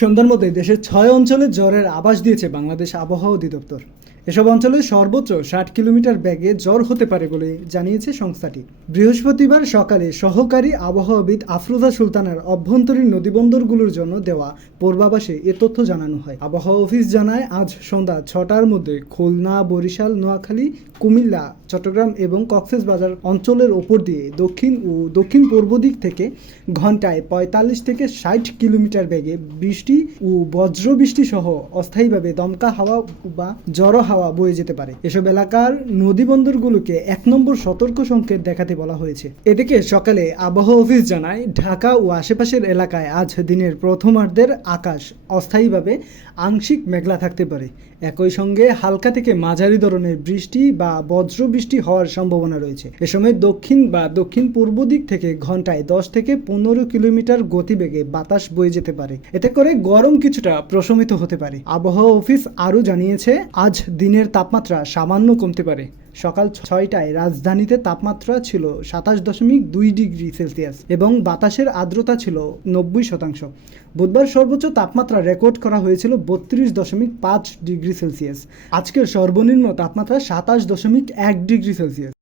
সন্ধ্যার মধ্যে দেশের ৬ অঞ্চলে জ্বরের আভাস দিয়েছে বাংলাদেশ আবহাওয়া অধিদপ্তর। এসব অঞ্চলে সর্বোচ্চ ৬০ কিলোমিটার বেগে জ্বর হতে পারে বলে জানিয়েছে সংস্থাটি। বৃহস্পতিবার সকালে সহকারী আবহাওয়াবিদ আফরোজা সুলতানার অভ্যন্তরীণ নদীবন্দরগুলোর জন্য দেওয়া পূর্বাভাসে এ তথ্য জানানো হয়। আবহাওয়া অফিস জানায়, আজ সন্ধ্যা ৬টার মধ্যে খুলনা, বরিশাল, নোয়াখালী, কুমিল্লা, চট্টগ্রাম এবং কক্সবাজার অঞ্চলের ওপর দিয়ে দক্ষিণ ও দক্ষিণ পূর্ব দিক থেকে ঘন্টায় ৪৫ থেকে ৬০ কিলোমিটার বেগে বৃষ্টি ও বজ্রবৃষ্টি সহ অস্থায়ীভাবে দমকা হাওয়া বা ঝড়ো হাওয়া বয়ে যেতে পারে। এসব এলাকার নদীবন্দরগুলোকে ১ নম্বর সতর্ক সংকেত দেখাতে বলা হয়েছে। এদিকে সকালে আবহাওয়া অফিস জানায়, ঢাকা ও আশেপাশের এলাকায় আজ দিনের প্রথমার্ধের আকাশ অস্থায়ীভাবে আংশিক মেঘলা থাকতে পারে। একই সঙ্গে হালকা থেকে মাঝারি ধরনের বৃষ্টি বা বজ্রবৃষ্টি হওয়ার সম্ভাবনা রয়েছে। এ সময় দক্ষিণ বা দক্ষিণ পূর্ব দিক থেকে ঘন্টায় ১০ থেকে ১৫ কিলোমিটার গতিবেগে বাতাস বয়ে যেতে পারে। এতে করে গরম কিছুটা প্রশমিত হতে পারে। আবহাওয়া অফিস আরও জানিয়েছে, আজ দিনের তাপমাত্রা সামান্য কমতে পারে। সকাল ৬টায় রাজধানীতে তাপমাত্রা ছিল ২৭.২ ডিগ্রি সেলসিয়াস এবং বাতাসের আর্দ্রতা ছিল ৯০%। বুধবার সর্বোচ্চ তাপমাত্রা রেকর্ড করা হয়েছিল ৩২.৫ ডিগ্রি সেলসিয়াস। আজকের সর্বনিম্ন তাপমাত্রা ২৭.১ ডিগ্রি সেলসিয়াস।